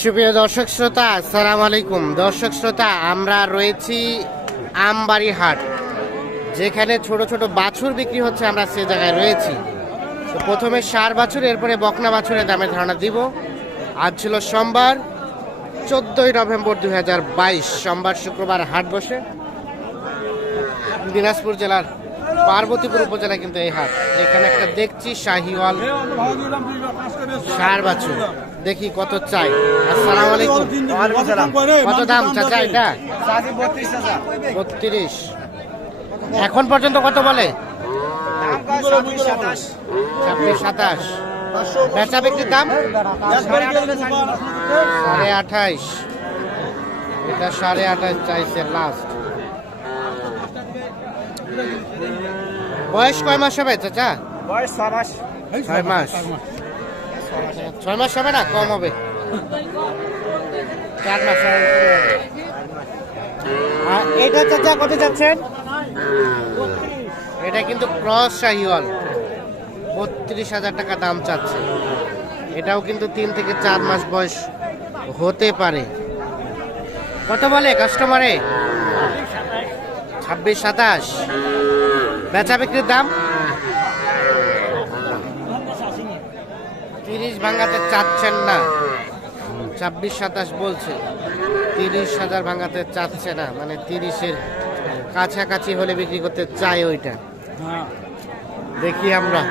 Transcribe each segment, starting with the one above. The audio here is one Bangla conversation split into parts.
সুপ্রিয় দর্শক শ্রোতা, আসসালাম আলাইকুম। দর্শক শ্রোতা, আমরা রয়েছি আমবাড়ি হাট যেখানে ছোট ছোট বাছুর বিক্রি হচ্ছে, আমরা সে জায়গায় রয়েছি। প্রথমে সার বাছুর, এরপরে বকনা বাছুরের দামের ধারণা দিব। আজ ছিল সোমবার, চোদ্দোই নভেম্বর দু হাজার বাইশ, সোমবার শুক্রবার হাট বসে। দিনাজপুর জেলার পার্বতীপুর উপজেলা কিন্তু এই হাট। এখানে একটা দেখছি শাহিওয়াল সার বাছুর। দেখি কত চাই। আসসালামু আলাইকুম। কত দাম চাচা এটা? বত্রিশ। এখন পর্যন্ত কত বলে? ছাব্বিশ, সাতাশ। বেচা বিক্রির দাম? সাড়ে আঠাইশ। এটা সাড়ে আঠাইশ চাইছে লাস্ট বয়স কয় মাস হবে চাচা? ছয় মাস। ছয় মাস। হবে না? কম হবে। চার মাস আর এটা চাচা কত যাচ্ছেন? এটা কিন্তু ক্রস শাহিওয়াল। বত্রিশ হাজার টাকা দাম চাচ্ছে। এটাও কিন্তু তিন থেকে চার মাস বয়স হতে পারে। কত বলে কাস্টমারে ছাব্বিশ সাতাশ। বেচা বিক্রির দাম? তিরিশ ভাঙাতে চাচ্ছেন না। ছাব্বিশ, সাতাশ বলছে। তিরিশ হাজার ভাঙাতে চাচ্ছে না মানে তিরিশের কাছাকাছি হলে বিক্রি করতে চাই ওইটা। দেখি আমরা।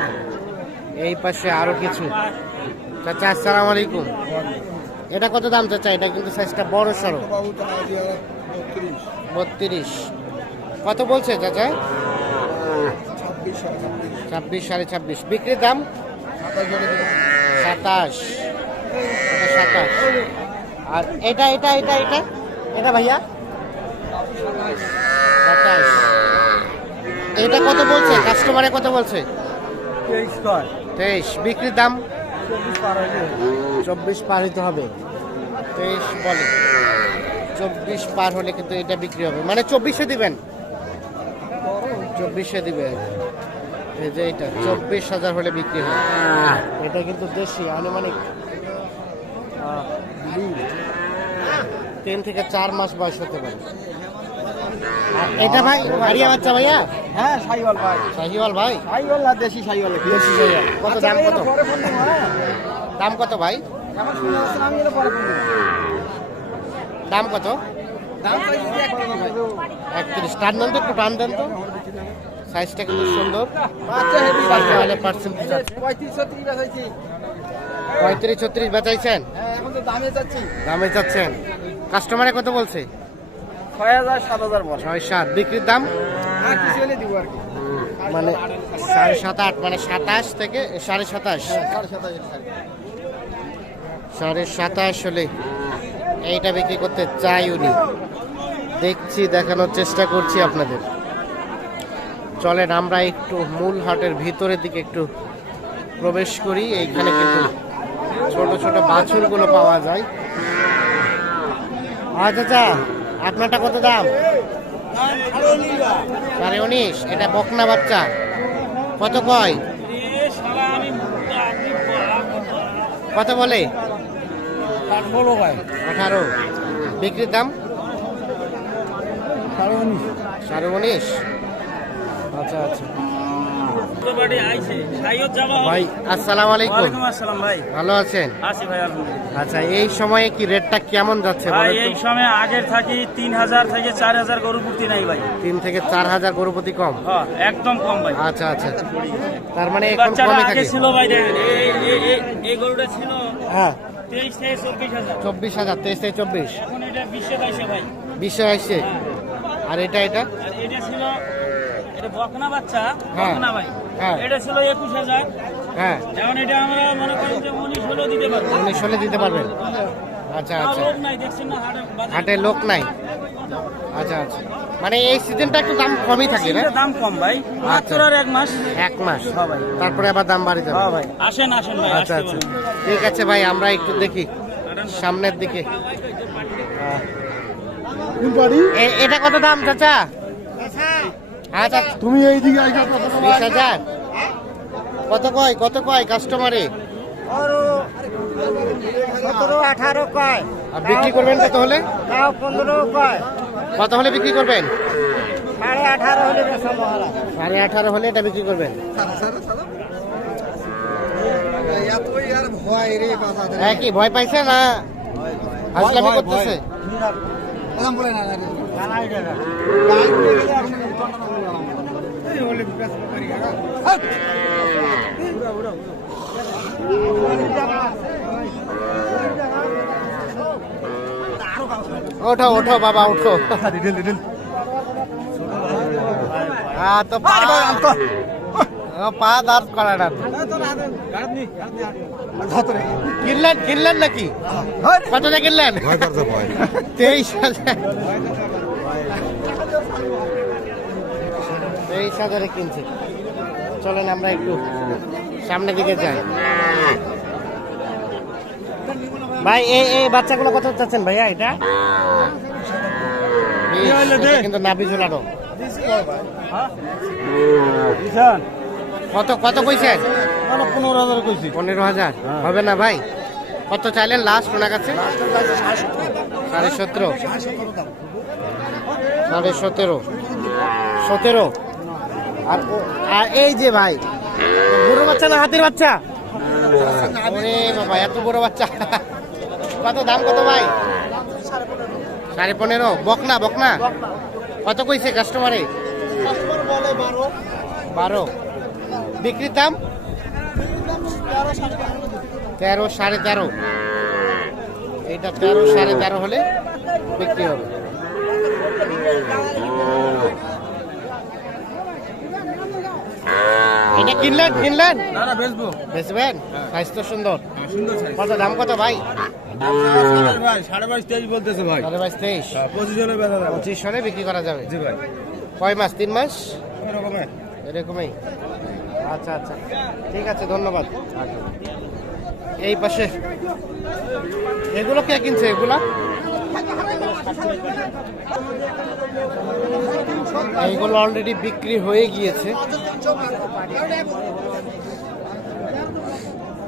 এই পাশে আরও কিছু। চাচা, আসসালামু আলাইকুম। এটা কত দাম চাচা? এটা কিন্তু সাইজটা বড় সড়ো। বত্রিশ। কত বলছে চাচা? ছাব্বিশ সাড়ে ছাব্বিশ। বিক্রির দাম? সাতাশ। সাতাশ। আর এটা এটা এটা এটা? এটা ভাইয়া? সাতাশ। এটা কত বলছে? কাস্টমারে কত বলছে? তেইশ বিক্রির দাম? চব্বিশ পার হইতে হবে। তেইশ বলে। চব্বিশ পার হলে কিন্তু এটা বিক্রি হবে। মানে চব্বিশে দিবেন। চব্বিশে দিবেন এই যে এটা চব্বিশ হাজার হলে বিক্রি হয় এটা কিন্তু দেশি আনুমানিক তিন থেকে চার মাস বয়স হতে পারে। এটা ভাই বাড়িয়া বাচ্চা ভাইয়া? হ্যাঁ সাইওয়াল ভাই। শাহিওয়াল ভাই? সাইওয়াল না দেশি সাইওয়াল? দেশি শাহিওয়াল। কত দাম কত? দেবো দাম কত ভাই? দেবো দাম কত? একত্রিশ। টান দেন তো একটু টান দেন তো। সাইজটা কিন্তু সুন্দর। পঁয়ত্রিশ ছত্রিশ বেচাইছেন? হ্যাঁ দামে চাচ্ছেন কাস্টমারে কত বলছে? ছয় সাত বিক্রির দাম? হ্যাঁ মানে সাড়ে সাত আট মানে সাতাশ থেকে সাড়ে সাতাশ। হাজার সাড়ে সাতাশ হলে। এইটা বিক্রি করতে চাই উনি দেখছি, দেখানোর চেষ্টা করছি আপনাদের। চলেন, আমরা একটু মূল হাটের ভিতরের দিকে একটু প্রবেশ করি। এইখানে কিন্তু ছোট ছোট বাছুরগুলো পাওয়া যায়। আচ্ছা আপনারটা কত দাম? সাড়ে উনিশ, এটা বকনা বাচ্চা। কত কয়? কত বলে? বলো ভাই আঠারো। বিক্রির দাম? সাড়ে উনিশ সাড়ে উনিশ। আচ্ছা আচ্ছা। ভাই আসসালামু আলাইকুম। আসসালাম ভাই। ভালো আছেন? আসি ভাই আচ্ছা এই সময়ে কি রেটটা কেমন যাচ্ছে ভাই এই সময় আগের থাকি তিন হাজার থেকে চার হাজার গরু প্রতি নাই ভাই। তিন থেকে চার হাজার গরুপতি কম? হ্যাঁ একদম কম ভাই। আচ্ছা আচ্ছা। তার মানে এখন কমে থাকে? ছিল ভাই দেখেন এই- এই- এই- এই গরুটা ছিল হ্যাঁ। চব্বিশ হাজার। তেইশ থেকে চব্বিশ। বিশে বাইশে আসছে আর এটা এটা? এটা ছিল এটা বকনা বাচ্চা হ্যাঁ। বকনা ভাই। হ্যাঁ। এটা ছিল একুশ হাজার। হ্যাঁ। এখন এটা আমরা মনে করি যে উনিশ হলেও দিতে পারব। উনিশ হলে দিতে পারবেন। আচ্ছা আচ্ছা। লোক নাই দেখছেন না? হাটে লোক নাই। আচ্ছা আচ্ছা। মানে এই সিজনটা একটু দাম কমই থাকে না? দাম কম ভাই। মাত্র এক মাস। এক মাস। হ্যাঁ তারপরে আবার দাম বাড়ি যাবে। হ্যাঁ ভাই। আসেন আসেন ভাই আচ্ছা আচ্ছা। ঠিক আছে ভাই আমরা একটু দেখি। সামনের দিকে। এটা কত দাম চাচা? আচ্ছা তুমি এইদিকে আইসা বিশ হাজার। কত কয় কত কয় কাস্টমারে সতেরো আঠারো কয়। আর বিক্রি করবেন কত হলে? তাও পনেরো কয়। কত হলে বিক্রি করবেন? সাড়ে আঠারো হলে সাড়ে আঠারো হলে এটা বিক্রি করবেন। হ্যাঁ কি ভয় পাইছে না হাসলামি করতেছে? ওঠো ওঠো বাবা ওঠো। হ্যাঁ তো পা দাঁত করা না কিনলেন কিনলেন নাকি? কত দিয়ে কিনলেন? তেইশ হাজার। তেইশ হাজারে কিনছি। চলেন আমরা একটু সামনের দিকে যাই। ভাই এই এই বাচ্চাগুলো কত চাচ্ছেন ভাইয়া এটা? কিন্তু নাভি ঝুলানো কত কত কইছেন? পনেরো হাজার কইছি। পনেরো হাজার। হবে না ভাই? কত চাইলেন লাস্ট ওনার কাছে? সাড়ে সতেরো। সাড়ে সতেরো। সতেরো। আর এই যে ভাই বুড়ো বাচ্চা না হাতির বাচ্চা? ওরে বাবা এত বড় বাচ্চা। কত দাম কত ভাই? সাড়ে পনেরো। বকনা বকনা। কত কইছে কাস্টমারে বারো। বিক্রির দাম? তেরো সাড়ে তেরো। এটা তেরো। সাড়ে তেরো হলে বিক্রি হবে। এটা কিনলেন কিনলেন? না না বেচবো। বেচবেন? সাইজ তো সুন্দর। সুন্দর কত দাম কত ভাই? ভাই সাড়ে বাইশ তেইশ বলতেছে ভাই। সাড়ে বাইশ তেইশ। পঁচিশ বেচা যাবে। পঁচিশ হলে বিক্রি করা যাবে? জি ভাই। কয় মাস তিন মাস? এরকমই। আচ্ছা আচ্ছা। ঠিক আছে ধন্যবাদ। এই পাশে। এগুলো কে কিনছে এগুলা? এইগুলো অলরেডি বিক্রি হয়ে গিয়েছে।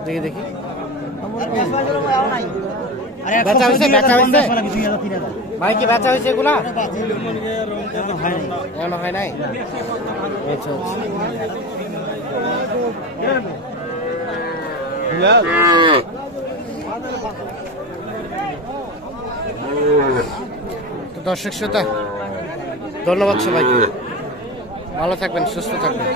দেখি দেখি। বেচা হয়েছে বেচা হয়েছে? ভাই কি বেচা হয়েছে এগুলা? এখনও হয় নাই? আচ্ছা তো দর্শক শ্রোতা ধন্যবাদ সবাইকে। ভালো থাকবেন সুস্থ থাকবেন।